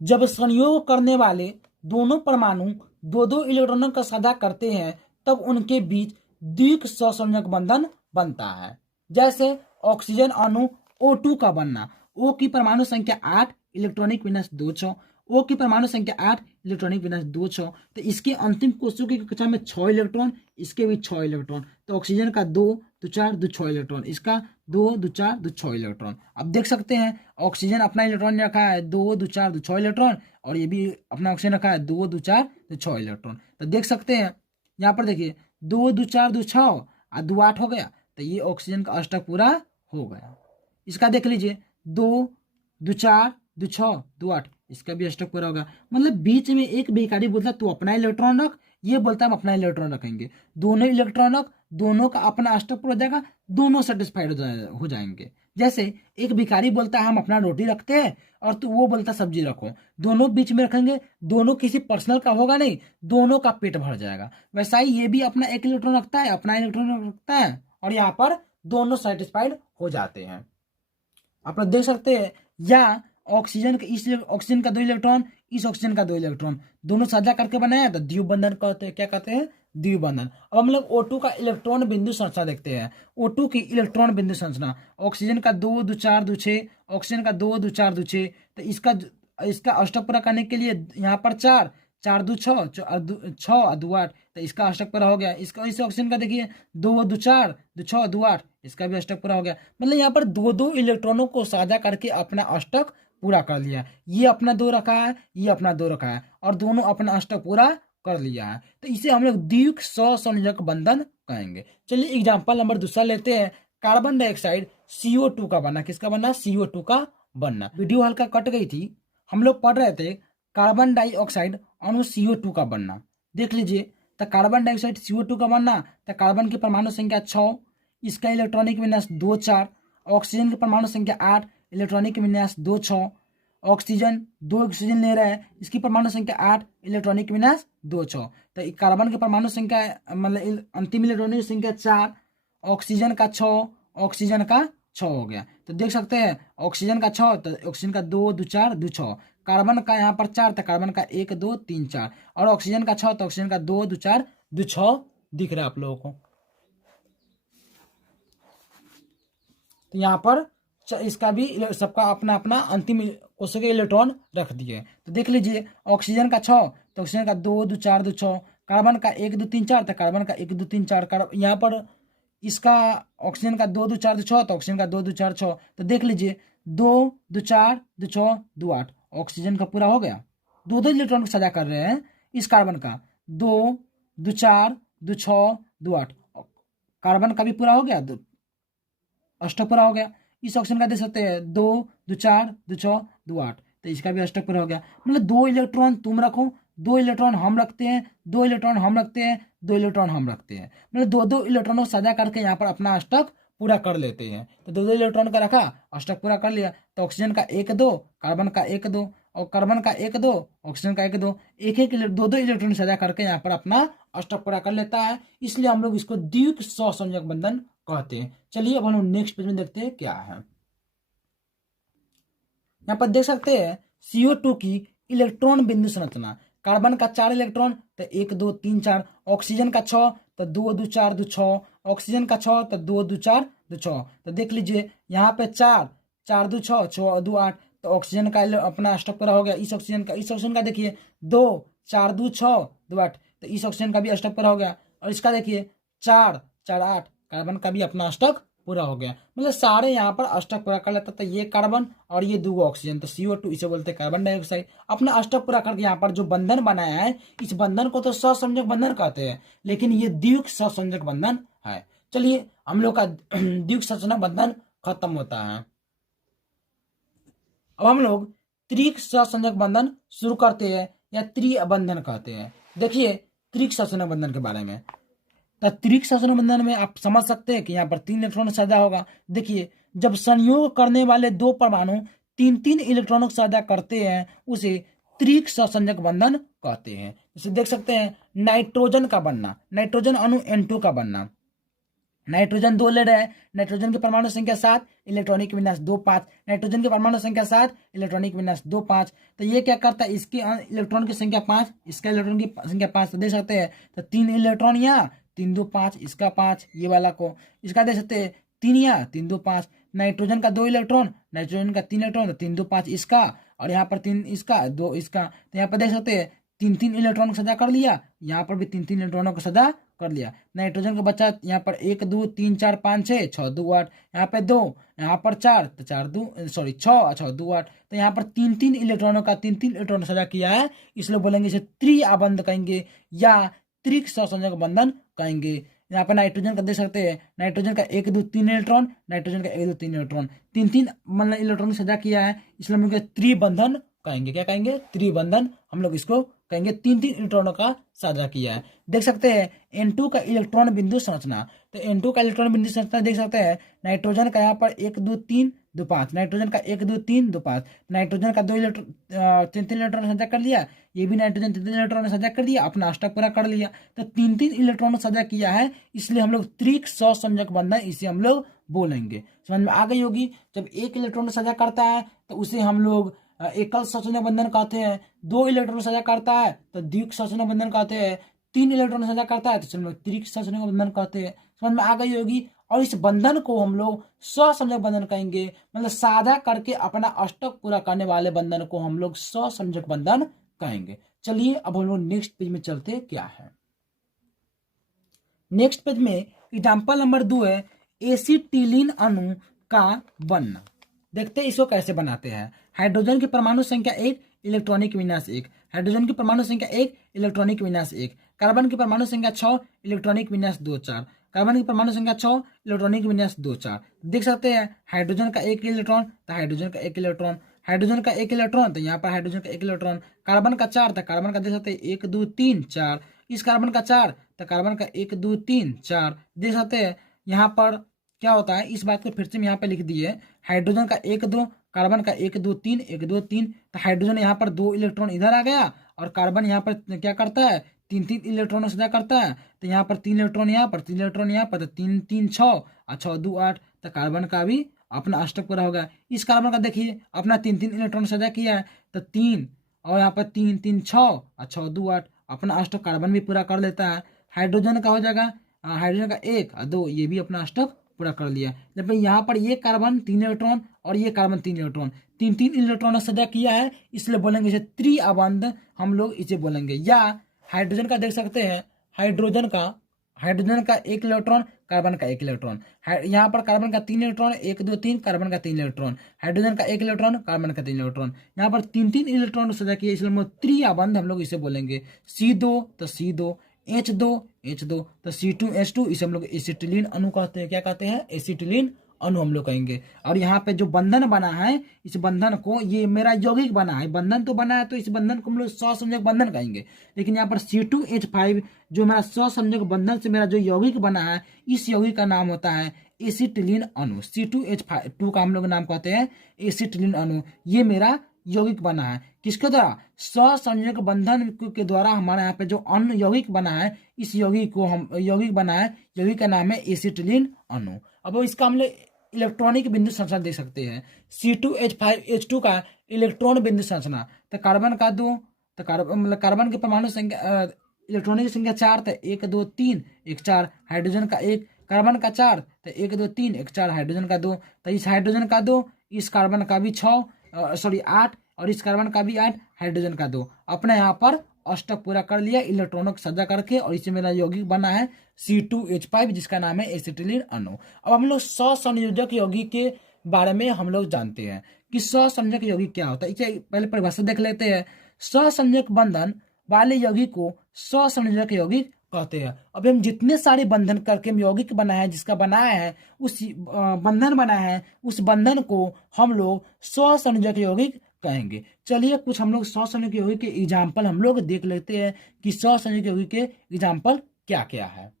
जब संयोग करने वाले दोनों परमाणु दो दो इलेक्ट्रॉनों का साझा करते हैं तब उनके बीच द्विक सहसंयोजक बंधन बनता है। जैसे ऑक्सीजन अणु O2 का बनना, O की परमाणु संख्या 8, इलेक्ट्रॉनिक विन्यास 2 O की परमाणु संख्या 8, इलेक्ट्रॉनिक विन्यास 2 तो इसके अंतिम कोशिका की कक्षा में 6 इलेक्ट्रॉन, इसके भी 6 इलेक्ट्रॉन। तो ऑक्सीजन का 2 2 4 2 6 इलेक्ट्रॉन, इसका 2 2 4 2 6 इलेक्ट्रॉन। अब देख सकते हैं ऑक्सीजन अपना इलेक्ट्रॉन रखा है 2 2 4 2 6 इलेक्ट्रॉन, और ये भी अपना ऑक्सीजन रखा है 2 2 4 2 6 इलेक्ट्रॉन। तो देख सकते हैं यहाँ पर देखिए 2 2 4 2 6 और 2 8 हो गया। तो ये ऑक्सीजन का अष्टक पूरा हो गया। इसका देख लीजिए 2 2 4 2 6 2 8, इसका भी अष्टक पूरा होगा। मतलब बीच में एक बेकारी बोलता है तू अपना इलेक्ट्रॉन रख, ये बोलता है हम अपना इलेक्ट्रॉन रखेंगे। दोनों इलेक्ट्रॉन रख, दोनों का अपना अष्टक पूरा हो जाएगा, दोनों सेटिस्फाइड हो जाएंगे। जैसे एक भिखारी बोलता है हम अपना रोटी रखते हैं और तू वो बोलता सब्जी रखो, दोनों बीच में रखेंगे, दोनों किसी पर्सनल का होगा नहीं, दोनों का पेट भर जाएगा। वैसा ही ये भी अपना एक इलेक्ट्रॉन रखता है, अपना इलेक्ट्रॉन रखता है, और यहाँ पर दोनों सेटिस्फाइड हो जाते हैं। आप लोग देख सकते हैं, या ऑक्सीजन का इस ऑक्सीजन का 2 इलेक्ट्रॉन, इस ऑक्सीजन का 2 इलेक्ट्रॉन, दोनों साझा करके बनाया तो द्वितीय बंधन कहते हैं। क्या कहते हैं? द्वितीय बंधन। अब हम लोग O2 का इलेक्ट्रॉन बिंदु संरचना देखते हैं। O2 की इलेक्ट्रॉन बिंदु संरचना, ऑक्सीजन का 2 2 4 2 6, ऑक्सीजन का 2 2 4 2 6। तो इसका अष्टक पूरा करने के लिए यहाँ पर 4 4 2 6 6 और 2 8, तो इसका अष्टक पूरा हो गया। इसका इस ऑक्सीजन का देखिए 2 2 4 2 6 2 8, इसका भी अष्टक पूरा हो गया। मतलब यहाँ पर दो दो इलेक्ट्रॉनों को साझा करके अपना अष्टक पूरा कर लिया। ये अपना 2 रखा है, ये अपना 2 रखा है, और दोनों अपना अष्टक पूरा कर लिया है। तो इसे हम लोग द्विक सहसंयोजक बंधन कहेंगे। चलिए एग्जाम्पल नंबर दूसरा लेते हैं। कार्बन डाइऑक्साइड CO2 का बनना। किसका बनना? CO2 का बनना। वीडियो हल्का कट गई थी, हम लोग पढ़ रहे थे कार्बन डाइऑक्साइड अणु CO2 का बनना। देख लीजिए, तो कार्बन डाइऑक्साइड CO2 का बनना, तो कार्बन की परमाणु संख्या 6, इसका इलेक्ट्रॉनिक विन्यास 2 4, ऑक्सीजन की परमाणु संख्या 8, इलेक्ट्रॉनिक विन्यास 2 6, ऑक्सीजन 2 ऑक्सीजन ले रहा है, इसकी परमाणु संख्या 8, इलेक्ट्रॉनिक विन्यास 2 6। तो कार्बन की परमाणु संख्या मतलब अंतिम इलेक्ट्रॉनिक संख्या 4, ऑक्सीजन का 6, ऑक्सीजन का 6 हो गया। तो देख सकते हैं ऑक्सीजन का 6, तो ऑक्सीजन का 2 2 4 2 6, कार्बन का यहाँ पर 4, तो कार्बन का 1 2 3 4, और ऑक्सीजन का 6, तो ऑक्सीजन का 2 2 4 2 6 दिख रहा है आप लोगों को। तो यहाँ पर इसका भी सबका अपना अपना अंतिम कोशिका इलेक्ट्रॉन रख दिए। तो देख लीजिए ऑक्सीजन का 6, तो ऑक्सीजन का 2 2 4 2 6, कार्बन का 1 2 3 4, तो कार्बन का 1 2 3 4, यहाँ पर इसका ऑक्सीजन का 2 2 4 2 6, तो ऑक्सीजन का 2 2 4 6। तो देख लीजिए 2 2 4 2 6 2 8, ऑक्सीजन का पूरा हो गया। दो दो इलेक्ट्रॉन को साझा कर रहे हैं इस कार्बन का, 2 2 4 2 6 2 8, कार्बन का भी पूरा हो गया, अष्टक पूरा हो गया। इस ऑक्सीजन का देख सकते हैं 2 2 4 2 6 2 8, तो इसका भी अष्टक पूरा हो गया। मतलब 2 इलेक्ट्रॉन तुम रखो, 2 इलेक्ट्रॉन हम रखते हैं, 2 इलेक्ट्रॉन हम रखते हैं, 2 इलेक्ट्रॉन हम रखते हैं। मतलब दो दो इलेक्ट्रॉनों को साझा करके यहाँ पर अपना अष्टक पूरा कर लेते हैं। तो दो दो इलेक्ट्रॉन का रखा, अष्टक पूरा कर लिया। तो ऑक्सीजन का 1 2, कार्बन का 1 2, और कार्बन का 1 2, ऑक्सीजन का 1 2, एक एक दो दो इलेक्ट्रॉन साझा करके यहाँ पर अपना अष्टक पूरा कर लेता है। इसलिए हम लोग इसको द्विक सहसंयोजक बंधन कहते हैं। चलिए अब हम लोग नेक्स्ट पेज में देखते हैं क्या है। यहाँ पर देख सकते हैं CO2 की इलेक्ट्रॉन बिंदु संरचना, कार्बन का 4 इलेक्ट्रॉन, तो 1 2 3 4, ऑक्सीजन का 6, तो 2 2 4 2 6, ऑक्सीजन का 6, तो 2 2 4 2 6। तो देख लीजिए यहाँ पे 4 4 2 6 6 2 8, तो ऑक्सीजन का अपना अष्टक पूरा हो गया। इस ऑक्सीजन का देखिए 2 4 2 6 2 8, तो इस ऑक्सीजन का भी अष्टक पूरा हो गया। और इसका देखिए 4 4 8, कार्बन का भी अपना अष्टक पूरा हो गया। मतलब सारे यहाँ पर अष्टक पूरा कर लेता था, ये कार्बन और ये 2 ऑक्सीजन, तो CO2 इसे बोलते हैं कार्बन डाइऑक्साइड। अपना अष्टक पूरा करके यहाँ पर जो बंधन बनाया है, इस बंधन को तो सहसंयोजक बंधन कहते हैं, लेकिन ये द्विक सहसंयोजक बंधन है। चलिए हम लोग का द्विक सहसंयोजक बंधन खत्म होता है। अब हम लोग त्रिक सहसंयोजक बंधन शुरू करते हैं, या त्रिबंधन कहते हैं। देखिए त्रिक सहसंयोजक बंधन के बारे में, तो त्रिक सहसंयोजक बंधन में आप समझ सकते हैं कि यहाँ पर 3 इलेक्ट्रॉन साझा होगा। देखिए जब संयोग करने वाले दो परमाणु तीन तीन इलेक्ट्रॉनों को साझा करते हैं उसे त्रिक सहसंयोजक बंधन कहते हैं। जैसे देख सकते हैं नाइट्रोजन का बनना, नाइट्रोजन अणु N2 का बनना, नाइट्रोजन 2 ले रहे हैं, नाइट्रोजन की परमाणु संख्या 7, इलेक्ट्रॉनिक विन्यास 2 5, नाइट्रोजन की परमाणु संख्या 7, इलेक्ट्रॉनिक विन्यास 2 5। तो ये क्या करता है, इसके इलेक्ट्रॉन की संख्या 5, इसका इलेक्ट्रॉन की संख्या 5, तो दे सकते हैं तो 3 इलेक्ट्रॉन यहाँ, 3 2 5, इसका 5 ये वाला को, इसका दे सकते हैं 3 यहाँ, 3 2 5, नाइट्रोजन का 2 इलेक्ट्रॉन, नाइट्रोजन का 3 इलेक्ट्रॉन, तो 3 2 5 इसका, और यहाँ पर 3 इसका 2 इसका, तो यहाँ पर देख सकते हैं 3 3 इलेक्ट्रॉन को सजा कर लिया, यहाँ पर भी 3 3 इलेक्ट्रॉनों को सजा कर लिया। नाइट्रोजन का बच्चा यहाँ पर 1 2 3 4 5 6 6 2 8, यहाँ पे 2, यहाँ पर 4, तो 4 2 सॉरी 6 6 2 8, तो यहाँ पर 3 3 इलेक्ट्रॉनों का 3 3 इलेक्ट्रॉन सजा किया है, इसलिए बोलेंगे इसे त्रिआबंध कहेंगे या त्रिक सहसंयोजक बंधन कहेंगे। यहाँ पर नाइट्रोजन का देख सकते हैं, नाइट्रोजन का 1 2 3 इलेक्ट्रॉन, नाइट्रोजन का 1 2 3 इलेक्ट्रॉन, 3 3 मतलब इलेक्ट्रॉन सजा किया है, इसलिए हम लोग त्रिबंधन कहेंगे। क्या कहेंगे, त्रिबंधन हम लोग इसको कहेंगे, 3 3 इलेक्ट्रॉनों का साझा किया है। देख सकते हैं N2 का इलेक्ट्रॉन बिंदु संरचना, तो N2 का इलेक्ट्रॉन बिंदु संरचना देख सकते हैं, नाइट्रोजन का यहाँ पर 1 2 3 2 5, नाइट्रोजन का 1 2 3 2 5, नाइट्रोजन का 2 इलेक्ट्रॉन 3 3 इलेक्ट्रॉन साझा कर लिया, ये भी नाइट्रोजन 3 3 इलेक्ट्रॉन साझा कर दिया, अपना अष्टक पूरा कर लिया, तो 3 3 इलेक्ट्रॉन साझा किया है, इसलिए हम लोग त्रिक सहसंयोजक बंधन इसे हम लोग बोलेंगे। समझ में आ गई होगी। जब एक इलेक्ट्रॉन साझा करता है तो उसे हम लोग एकल सहसंयोजक बंधन कहते हैं, 2 इलेक्ट्रॉन साझा करता है तो द्विक सहसंयोजक बंधन कहते हैं, 3 इलेक्ट्रॉन साझा करता है तो हम लोग त्रिक सहसंयोजक बंधन कहते हैं। समझ में आ गई होगी। और इस बंधन को हम लोग सहसंयोजक बंधन कहेंगे, मतलब साझा करके अपना अष्टक पूरा करने वाले बंधन को हम लोग सहसंयोजक बंधन कहेंगे। चलिए अब हम लोग नेक्स्ट पेज में चलते क्या है। नेक्स्ट पेज में एग्जाम्पल नंबर 2 है एसिटिलीन अणु का बनना। देखते हैं इसको कैसे बनाते हैं। हाइड्रोजन की परमाणु संख्या 1, इलेक्ट्रॉनिक विन्यास 1, हाइड्रोजन की परमाणु संख्या 1, इलेक्ट्रॉनिक विन्यास 1, कार्बन की परमाणु संख्या 6, इलेक्ट्रॉनिक विन्यास 2 4, कार्बन की परमाणु संख्या 6, इलेक्ट्रॉनिक विन्यास 2 4। देख सकते हैं हाइड्रोजन का 1 इलेक्ट्रॉन तो हाइड्रोजन का 1 इलेक्ट्रॉन, हाइड्रोजन का 1 इलेक्ट्रॉन तो यहाँ पर हाइड्रोजन का 1 इलेक्ट्रॉन, कार्बन का 4 तो कार्बन का देख सकते हैं 1 2 3 4, इस कार्बन का 4 तो कार्बन का 1 2 3 4। देख सकते हैं यहाँ पर क्या होता है, इस बात को फिर से यहाँ पे लिख दिए, हाइड्रोजन का 1 2, कार्बन का 1 2 3 1 2 3, तो हाइड्रोजन यहाँ पर 2 इलेक्ट्रॉन इधर आ गया और कार्बन यहाँ पर क्या करता है 3 3 इलेक्ट्रॉन सजा करता है, तो यहाँ पर 3 इलेक्ट्रॉन यहाँ पर, 3 इलेक्ट्रॉन यहाँ पर, तो 3 3 6 और 6 2 8, तो कार्बन का भी अपना अष्टक पूरा होगा। इस कार्बन का देखिए अपना 3 3 इलेक्ट्रॉन सजा किया है, तो 3 और यहाँ पर 3 3 6 और 6 2 8, अपना अष्टक कार्बन भी पूरा कर लेता है। हाइड्रोजन का हो जाएगा हाइड्रोजन का 1 और 2, ये भी अपना अष्टक पूरा कर लिया। जब यहाँ पर ये कार्बन 3 इलेक्ट्रॉन और ये कार्बन 3 इलेक्ट्रॉन, 3 3 इलेक्ट्रॉन सजा किया है, इसलिए बोलेंगे इसे त्रिआबंध हम लोग इसे बोलेंगे। या हाइड्रोजन का देख सकते हैं, हाइड्रोजन का 1 इलेक्ट्रॉन, कार्बन का 1 इलेक्ट्रॉन, यहाँ पर कार्बन का 3 इलेक्ट्रॉन 1 2 3, कार्बन का 3 इलेक्ट्रॉन, हाइड्रोजन का 1 इलेक्ट्रॉन, कार्बन का 3 इलेक्ट्रॉन, यहाँ पर 3 3 इलेक्ट्रॉन सजा किया, इसलिए हम लोग त्रिआबंध हम लोग इसे बोलेंगे। C2 तो C2, H2 तो C2H2, इसे हम लोग एसिटिलीन अणु कहते हैं। क्या कहते हैं, एसिटिलीन अणु हम लोग कहेंगे। और यहाँ पे जो बंधन बना है, इस बंधन को, ये मेरा यौगिक बना है, बंधन तो बना है, तो इस बंधन को हम लोग सहसंयोजक बंधन कहेंगे। लेकिन यहाँ पर C2H5 जो मेरा सहसंयोजक बंधन से मेरा जो यौगिक बना है, इस यौगिक का नाम होता है एसिटिलीन अणु। C2H2 का हम लोग नाम कहते हैं एसिटिलीन अणु। ये मेरा यौगिक बना है किसके द्वारा, सहसंयोजक बंधन के द्वारा। हमारे यहाँ पे जो अन्य यौगिक बना है, इस यौगिक को हम यौगिक बना है, यौगिक का नाम है एसिटिलीन अणु। अब इसका हम लोग इलेक्ट्रॉनिक बिंदु संरचना देख सकते हैं। C2H5H2 का इलेक्ट्रॉन बिंदु संरचना, तो कार्बन का 2, तो कार्बन की परमाणु संख्या इलेक्ट्रॉनिक संख्या 4, तो 1 2 3 1 4, हाइड्रोजन का 1, कार्बन का 4, तो 1 2 3 1 4, हाइड्रोजन का 2, तो इस हाइड्रोजन का 2, इस कार्बन का भी 8 और इस कार्बन का भी 8, हाइड्रोजन का 2, अपने यहाँ पर अष्टक पूरा कर लिया इलेक्ट्रॉनों को सजा करके, और इसे मेरा यौगिक बना है C2H5 जिसका नाम है एसिटिलीन अणु। अब हम लोग सहसंयोजक यौगिक के बारे में हम लोग जानते हैं कि सहसंयोजक यौगिक क्या होता है। इसे पहले परिभाषा देख लेते हैं। सहसंयोजक बंधन वाले यौगिक को सहसंयोजक यौगिक कहते हैं। अब हम जितने सारे बंधन करके हम यौगिक बनाया है, जिसका बनाया है, उस बंधन बनाया है, उस बंधन को हम लोग सहसंयोजक यौगिक कहेंगे। चलिए कुछ हम लोग सहसंयोजक यौगिक के एग्जाम्पल हम लोग देख लेते हैं कि सहसंयोजक यौगिक के एग्जाम्पल क्या क्या है।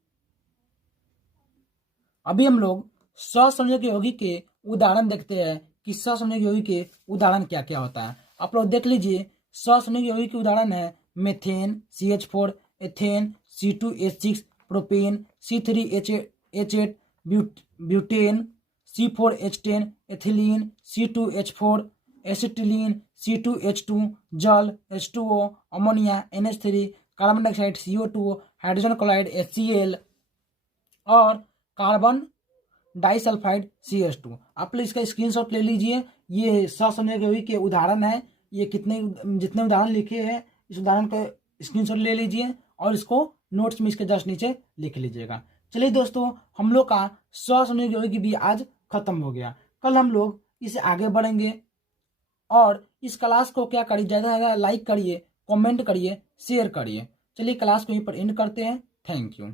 अभी हम लोग सहसंयोजक यौगिक के उदाहरण देखते हैं कि सहसंयोजक यौगिक के उदाहरण क्या क्या होता है। आप लोग देख लीजिए, सहसंयोजक यौगिक के उदाहरण है methane CH4, ethane C2H6, propane C3H8, butane C4H10, ethylene C2H4, acetylene C2H2, जल H2O, ammonia NH3, carbon dioxide CO2, hydrogen chloride HCl और कार्बन डाइसल्फाइड CH2। आप लोग इसका स्क्रीनशॉट ले लीजिए। ये सहसंयोजक यौगिक के उदाहरण है। ये जितने उदाहरण लिखे हैं, इस उदाहरण का स्क्रीनशॉट ले लीजिए और इसको नोट्स में इसके जस्ट नीचे लिख लीजिएगा। चलिए दोस्तों, हम लोग का सहसंयोजक यौगिक भी आज खत्म हो गया। कल हम लोग इसे आगे बढ़ेंगे और इस क्लास को क्या करिए, ज़्यादा से ज़्यादा लाइक करिए, कमेंट करिए, शेयर करिए। चलिए क्लास को यहीं पर एंड करते हैं। Thank you.